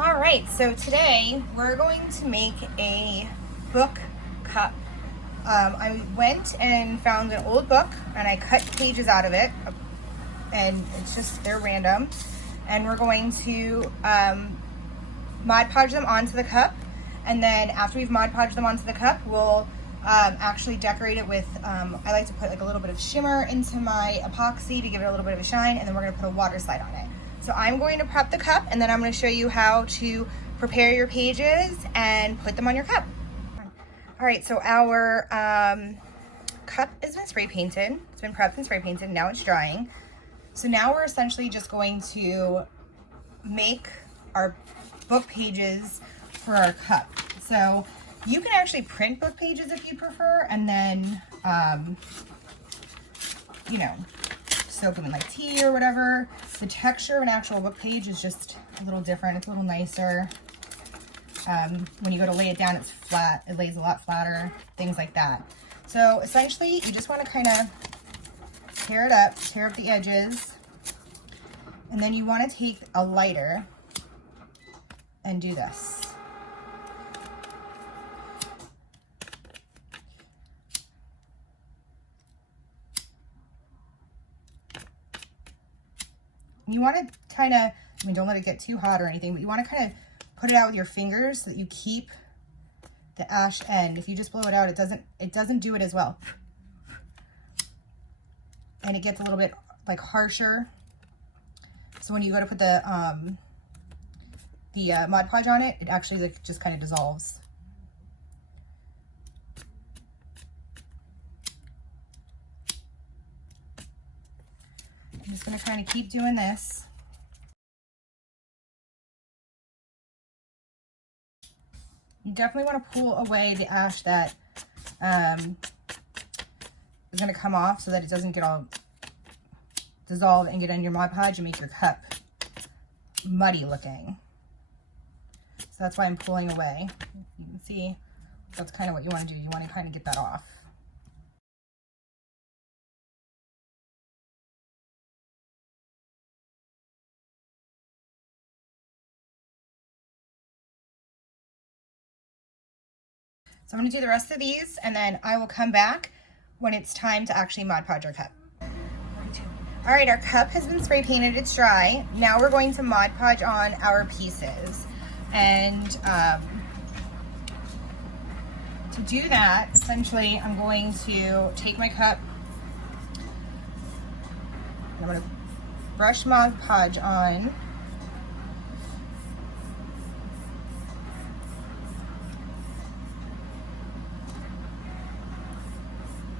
All right, so today we're going to make a book cup. I went and found an old book and I cut pages out of it, and it's just, they're random. And we're going to Mod Podge them onto the cup. And then after we've Mod Podged them onto the cup, we'll actually decorate it with, I like to put like a little bit of shimmer into my epoxy to give it a little bit of a shine, and then we're gonna put a water slide on it. So I'm going to prep the cup, and then I'm going to show you how to prepare your pages and put them on your cup. All right, so our cup has been spray painted. It's been prepped and spray painted. Now it's drying. So now we're essentially just going to make our book pages for our cup. So you can actually print book pages if you prefer, and then, you know, soak them in like tea or whatever. The texture of an actual book page is just a little different. It's a little nicer. When you go to lay it down, it's flat. It lays a lot flatter, things like that. So essentially, you just want to kind of tear it up, tear up the edges, and then you want to take a lighter and do this. You want to kind of, I mean, don't let it get too hot or anything, but you want to kind of put it out with your fingers so that you keep the ash end. If you just blow it out, it doesn't do it as well. And it gets a little bit like harsher. So when you go to put the Mod Podge on it, it actually like just kind of dissolves. I'm just going to kind of keep doing this. You definitely want to pull away the ash that is going to come off so that it doesn't get all dissolved and get in your Mod Podge and make your cup muddy looking. So that's why I'm pulling away. You can see that's kind of what you want to do. You want to kind of get that off. So I'm going to do the rest of these, and then I will come back when it's time to actually Mod Podge our cup. All right, our cup has been spray painted, it's dry. Now we're going to Mod Podge on our pieces. And to do that, essentially, I'm going to take my cup, and I'm going to brush Mod Podge on.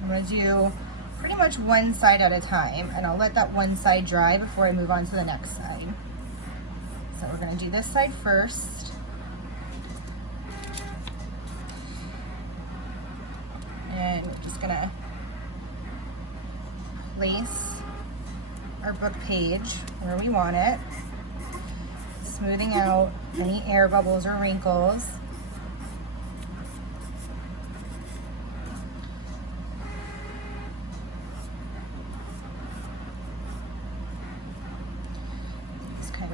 I'm going to do pretty much one side at a time, and I'll let that one side dry before I move on to the next side. So we're going to do this side first. And we're just going to place our book page where we want it, smoothing out any air bubbles or wrinkles.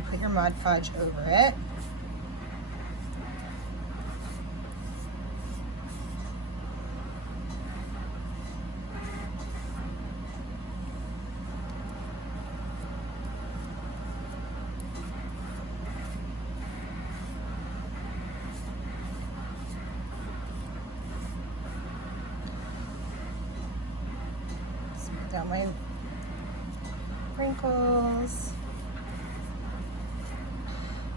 Put your Mod Podge over it. Smooth down my wrinkles.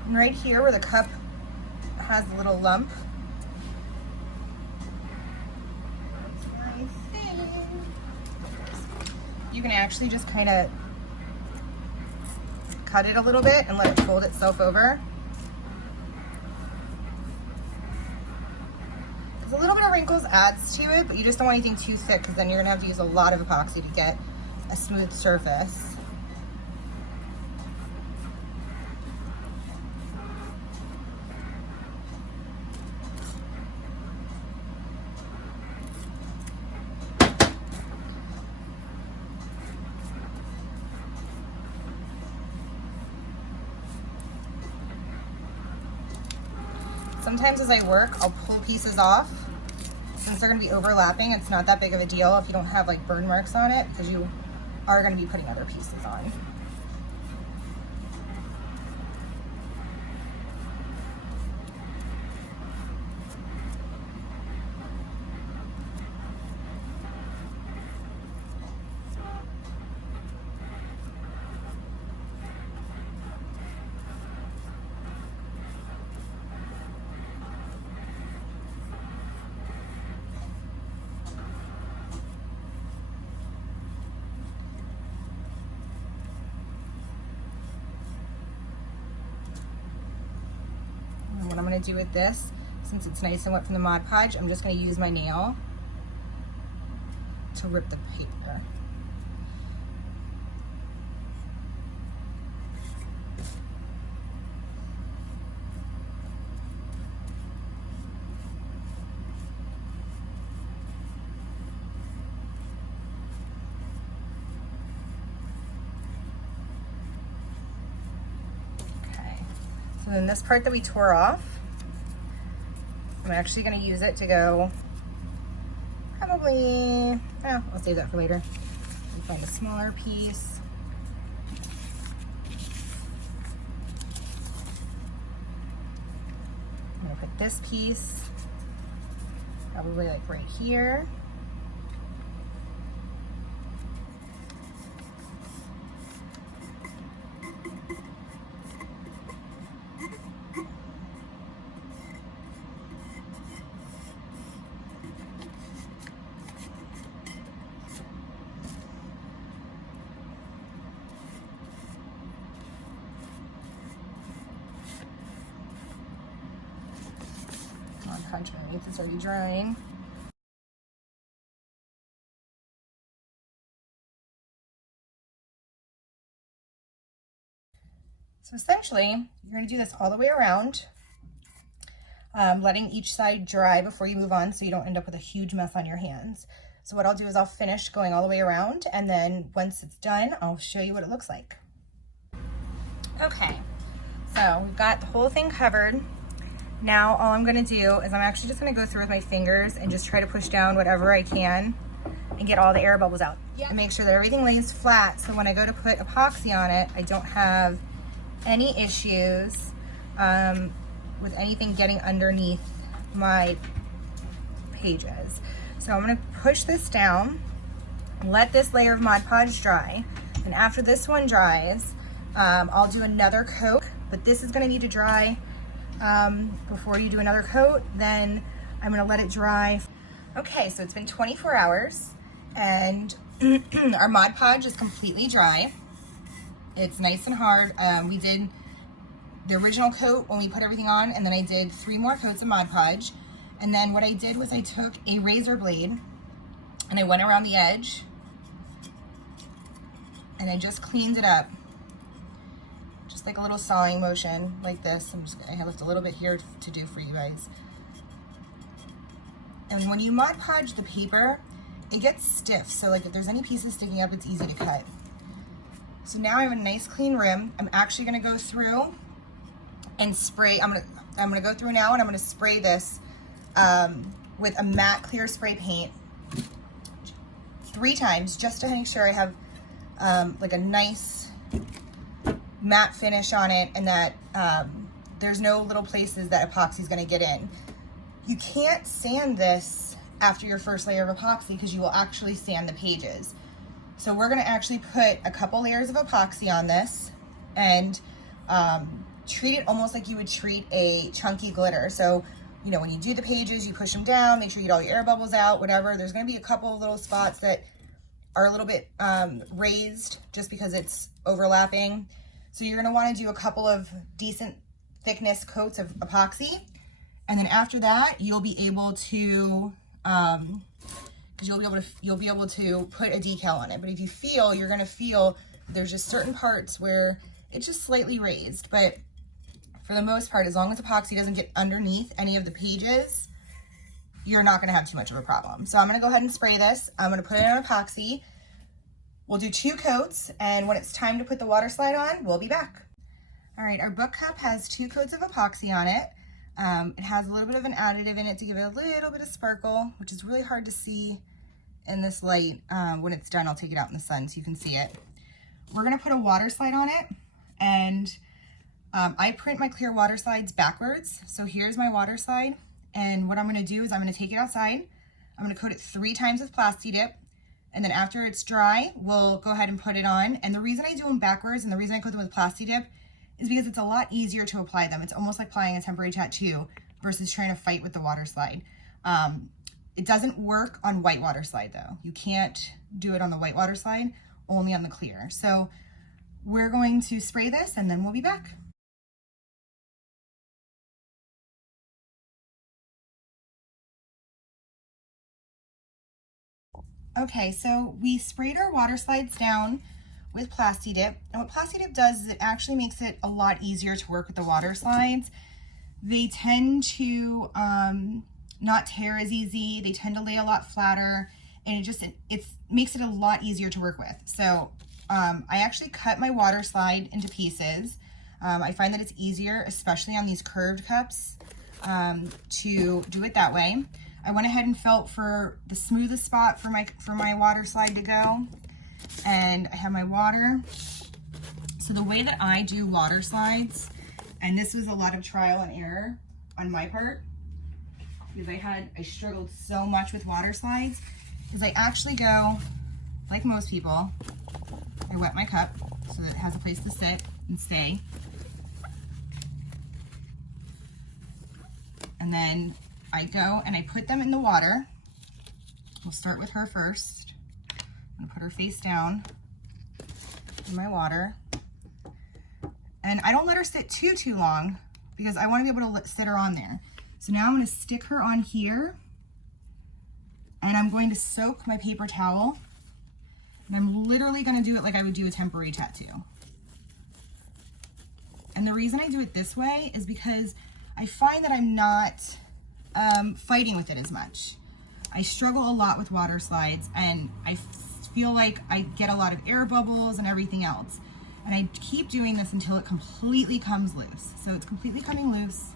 And right here where the cup has a little lump, you can actually just kind of cut it a little bit and let it fold itself over. Because a little bit of wrinkles adds to it, but you just don't want anything too thick, because then you're going to have to use a lot of epoxy to get a smooth surface. sometimes as I work, I'll pull pieces off. Since they're gonna be overlapping, it's not that big of a deal if you don't have like burn marks on it, because you are gonna be putting other pieces on. What I'm going to do with this, since it's nice and wet from the Mod Podge, I'm just going to use my nail to rip the paper. And then this part that we tore off, I'm actually going to use it to go probably, I'll save that for later. I'll find a smaller piece. I'm going to put this piece probably like right here. Punch underneath, it's already drying. So essentially, you're going to do this all the way around, letting each side dry before you move on so you don't end up with a huge mess on your hands. So what I'll do is I'll finish going all the way around, and then once it's done, I'll show you what it looks like. Okay, so we've got the whole thing covered. Now all I'm gonna do is I'm actually just gonna go through with my fingers and just try to push down whatever I can and get all the air bubbles out. And make sure that everything lays flat, so when I go to put epoxy on it, I don't have any issues with anything getting underneath my pages. So I'm gonna push this down, let this layer of Mod Podge dry, and after this one dries, I'll do another coat, but this is gonna need to dry before you do another coat. Then I'm gonna let it dry. Okay, so it's been 24 hours and our Mod Podge is completely dry. It's nice and hard. We did the original coat when we put everything on, and then I did 3 more coats of Mod Podge. And then what I did was I took a razor blade and I went around the edge and I just cleaned it up. Just like a little sawing motion like this. I have left a little bit here to do for you guys. And when you Mod Podge the paper, it gets stiff. So like if there's any pieces sticking up, it's easy to cut. So now I have a nice clean rim. I'm actually gonna go through and spray. I'm gonna go through now and I'm gonna spray this with a matte clear spray paint 3 times just to make sure I have like a nice matte finish on it, and that there's no little places that epoxy is going to get in. You can't sand this after your first layer of epoxy because you will actually sand the pages. So we're going to actually put a couple layers of epoxy on this and treat it almost like you would treat a chunky glitter. So, you know, when you do the pages, you push them down, make sure you get all your air bubbles out, whatever. There's going to be a couple of little spots that are a little bit raised just because it's overlapping. So you're gonna wanna do a couple of decent thickness coats of epoxy. And then after that, you'll be able to, you'll be able to put a decal on it. But if you feel, you're gonna feel there's just certain parts where it's just slightly raised. But for the most part, as long as epoxy doesn't get underneath any of the pages, you're not gonna have too much of a problem. So I'm gonna go ahead and spray this. I'm gonna put it on epoxy. We'll do 2 coats, and when it's time to put the Waterslide on, we'll be back. All right, our book cup has 2 coats of epoxy on it. It has a little bit of an additive in it to give it a little bit of sparkle, which is really hard to see in this light. When it's done, I'll take it out in the sun so you can see it. We're gonna put a water slide on it, and I print my clear water slides backwards. So here's my water slide, and what I'm gonna do is I'm gonna take it outside. I'm gonna coat it 3 times with Plasti Dip, and then after it's dry, we'll go ahead and put it on. And the reason I do them backwards and the reason I coat them with Plasti Dip is because it's a lot easier to apply them. It's almost like applying a temporary tattoo versus trying to fight with the water slide. It doesn't work on white water slide though. You can't do it on the white water slide, only on the clear. So we're going to spray this and then we'll be back. Okay, so we sprayed our water slides down with Plasti Dip. And what Plasti Dip does is it actually makes it a lot easier to work with the water slides. They tend to not tear as easy. They tend to lay a lot flatter, and it makes it a lot easier to work with. So I actually cut my water slide into pieces. I find that it's easier, especially on these curved cups, to do it that way. I went ahead and felt for the smoothest spot for my water slide to go, and I have my water. So the way that I do water slides, and this was a lot of trial and error on my part, because I struggled so much with water slides, is I actually go, like most people, I wet my cup so that it has a place to sit and stay. And then I go and I put them in the water. We'll start with her first. I'm gonna put her face down in my water. And I don't let her sit too long because I wanna be able to sit her on there. So now I'm gonna stick her on here, and I'm going to soak my paper towel, and I'm literally gonna do it like I would do a temporary tattoo. And the reason I do it this way is because I find that I'm not fighting with it as much. I struggle a lot with water slides, and I feel like I get a lot of air bubbles and everything else. And I keep doing this until it completely comes loose. So it's completely coming loose.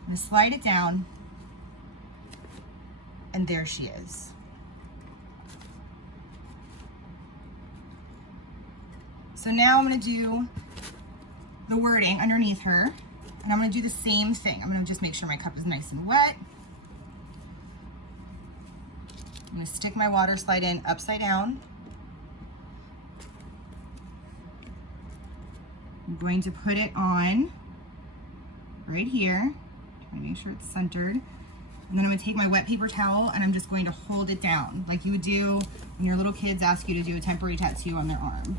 I'm gonna slide it down, and there she is. So now I'm gonna do the wording underneath her, and I'm gonna do the same thing. I'm gonna just make sure my cup is nice and wet. I'm gonna stick my water slide in upside down. I'm going to put it on right here. Try to make sure it's centered. And then I'm gonna take my wet paper towel and I'm just going to hold it down like you would do when your little kids ask you to do a temporary tattoo on their arm.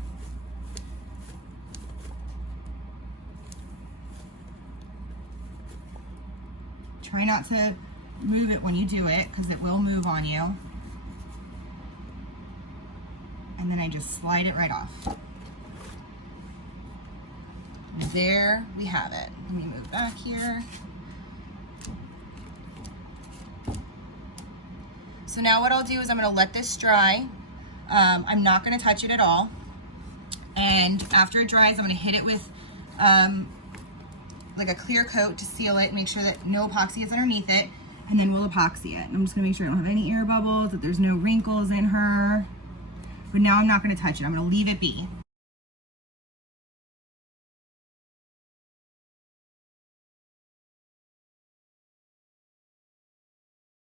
Try not to move it when you do it because it will move on you. And then I just slide it right off. And there we have it. Let me move back here. So now what I'll do is I'm gonna let this dry. I'm not gonna touch it at all. And after it dries, I'm gonna hit it with like a clear coat to seal it, make sure that no epoxy is underneath it, and then we'll epoxy it. And I'm just gonna make sure I don't have any air bubbles, that there's no wrinkles in her. But now I'm not gonna touch it, I'm gonna leave it be.